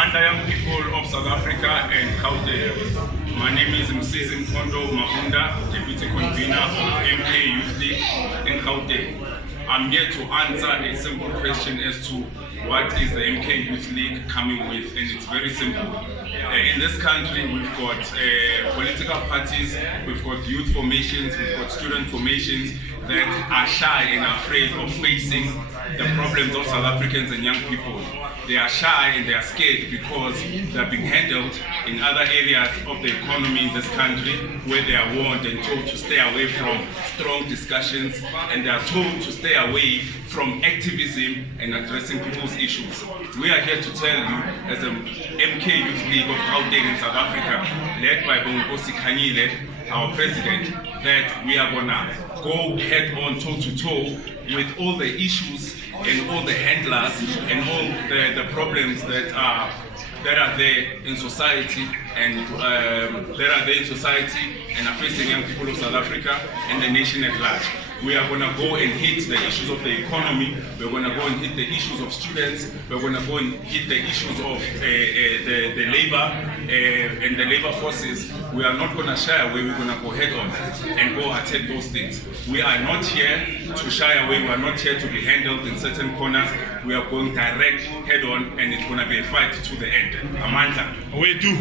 Amanda, young people of South Africa and Gauteng. My name is Msizi Mkhonza, Deputy Convener of MK Youth League in Gauteng. I'm here to answer a simple question as to what is the MK Youth League coming with, and it's very simple. In this country, we've got political parties, we've got youth formations, we've got student formations that are shy and afraid of facing the problems of South Africans and young people. They are shy and they are scared because they are being handled in other areas of the economy in this country, where they are warned and told to stay away from strong discussions, and they are told to stay away from activism and addressing people's issues. We are here to tell you, as a MK Youth League of Gauteng in South Africa, led by our president, that we are gonna go head on, toe to toe with all the issues and all the handlers and all the problems that are there in society and are facing young people of South Africa and the nation at large. We are going to go and hit the issues of the economy. We're going to go and hit the issues of students. We're going to go and hit the issues of the labor and the labor forces. We are not going to shy away. We're going to go head on and go attack those things. We are not here to shy away. We are not here to be handled in certain corners. We are going direct head on, and it's going to be a fight to the end. Amanda. We do.